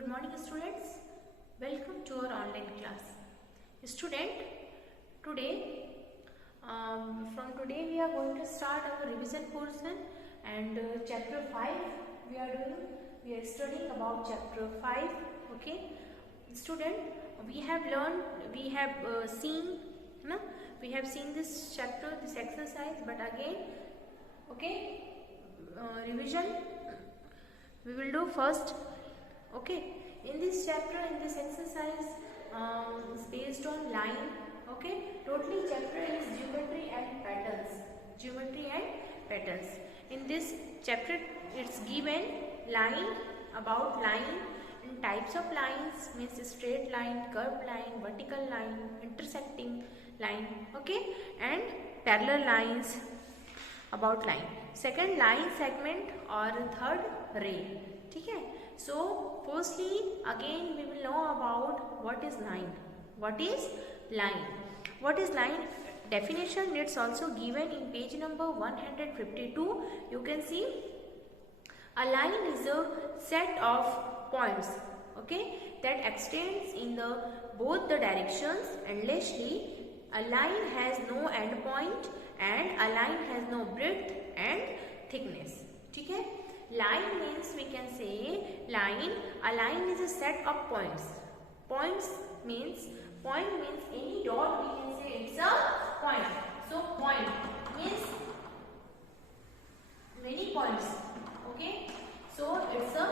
Good morning students, welcome to our online class. Student, today from today we are going to start our revision portion and chapter 5 we are studying about chapter 5. Okay student, we have learned, we have seen this chapter, this exercise, but again revision we will do first. Okay, in this chapter, in this exercise is based on line. Okay, totally chapter is geometry and patterns. In this chapter it's given line, about line and types of lines, means straight line, curved line, vertical line, intersecting line, okay, and parallel lines, about line. Second, line segment or third, ray. Okay, so firstly again we will know about what is line. What is line? Definition, it's also given in page number 152. You can see a line is a set of points, okay, that extends in both the directions endlessly. A line has no end point and a line has no breadth and thickness. Okay, line means, we can say line, a line is a set of points. Point means any dot, we can say it's a point. So point means many points, okay, so it's a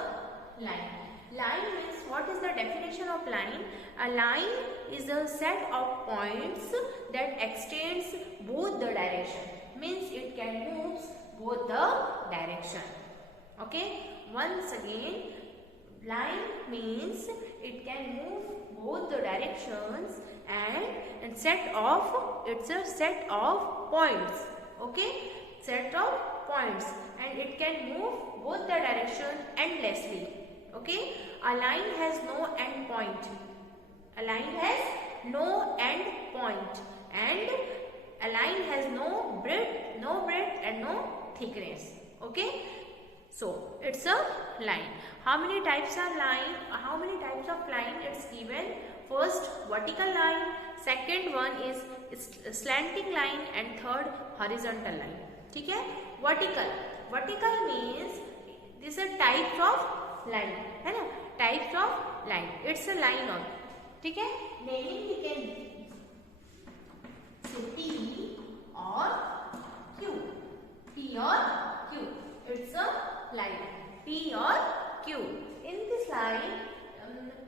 line. Line means, what is the definition of line? A line is a set of points that extends both the direction, means it can move both the direction. Okay, once again, line means it can move both the directions and it's a set of points. Okay, set of points, and it can move both the direction endlessly. Okay, a line has no end point. A line has no end point, and a line has no breadth and no thickness. Okay, so it's a line. How many types of line? It's given. First, vertical line. Second one is slanting line, and third, horizontal line. ठीक है? Vertical means these are types of line, है ना? Types of line. It's a line on. ठीक है? Naming we can say P or Q. It's a line. P or Q. In this line,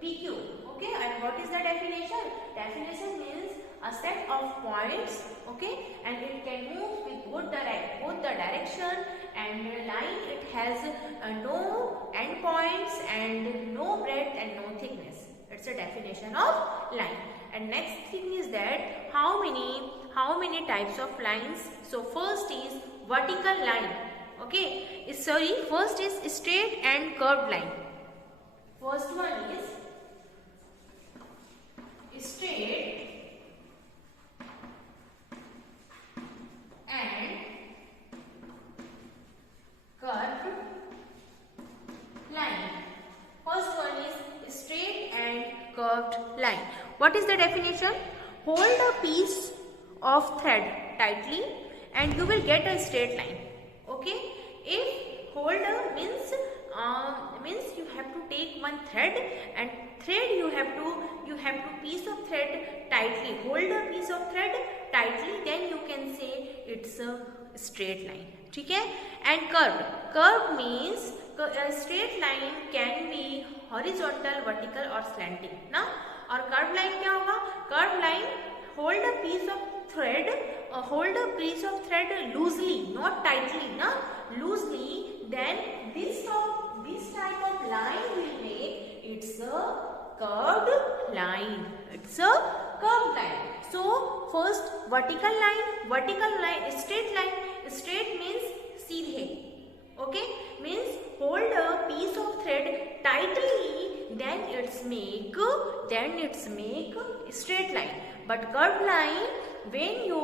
PQ. Okay, and what is the definition? Definition means a set of points. Okay, and it can move with both the direction, and line, it has no end points and no breadth and no thickness. It's a definition of line. And next thing is that how many types of lines? So first is vertical line. Okay, first is straight and curved line. First one is straight and curved line. First one is straight and curved line. What is the definition? Hold a piece of thread tightly and you will get a straight line. Okay, if holder means you have to take one thread, and thread you have to piece of thread tightly, hold a piece of thread tightly, then you can say it's a straight line. ठीक है? And curved means a straight line can be horizontal, vertical or slanting ना. और curved line क्या होगा? Curved line, hold a piece of thread loosely, not tightly ना, loosely, then this type of line will make it's a curved line. So first vertical line, straight means सीधे. Okay, means hold a piece of thread tightly, then it's make straight line. But curved line, when you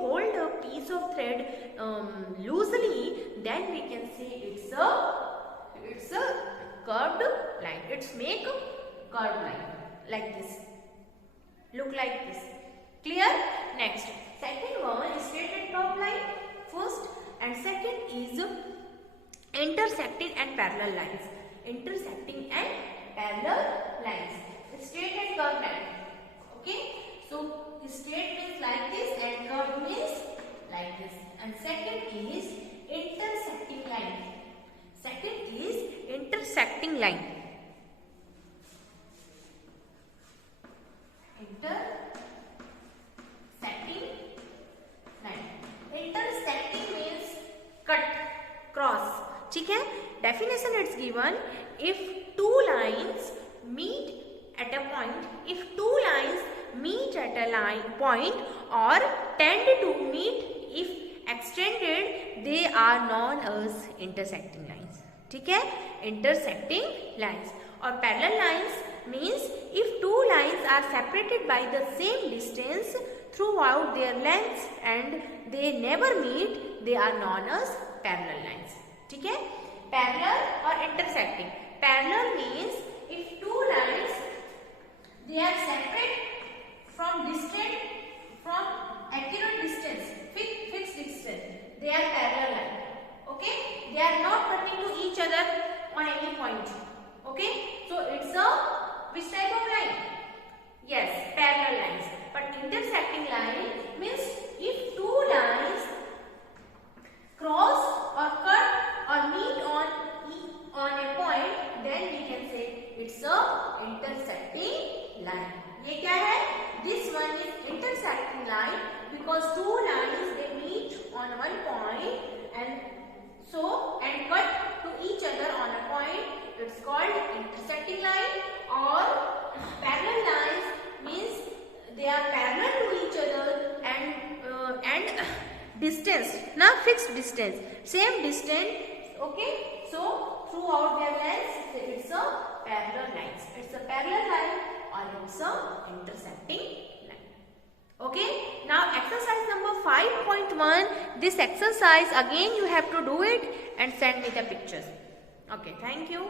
hold a piece of thread loosely, then we can say it's a it's a curved line. It's make a curved line like this. Look like this. Clear? Next, second one is straight and curved line. First and second is intersecting and parallel lines. Intersecting and parallel lines. Straight and curved line. Okay? So straight means like this and curved means like this. And second is intersecting line. Second is intersecting line. Intersecting line. Intersecting means cut, cross. ठीक है? Definition it's given. If two lines meet at a point, if two lines meet at a point or tend to meet, if extended, they are known as intersecting lines. ठीक है? Intersecting lines. और parallel lines means if two lines are separated by the same distance throughout their lengths and they never meet, they are known as parallel lines. ठीक है? Parallel or intersecting. Parallel means if two lines they are separate from distant, from accurate distance, fixed distance, they are parallel line. Okay? They are not cutting to each other on any point. Okay? So it's a which type of line? Yes, parallel lines. But intersecting line means if two lines cross or cut or meet on a point, then we can say it's a intersecting line. ये क्या है? This one is intersecting line because two lines they meet on one point and cut to each other on a point. It's called intersecting line. Or parallel lines means they are parallel to each other and distance, na fixed distance, same distance. Okay, so throughout their lengths it's a parallel lines. It's a parallel line or it's a intersecting line. Okay, now exercise number 5.1. This exercise again you have to do it and send me the pictures. Okay, thank you.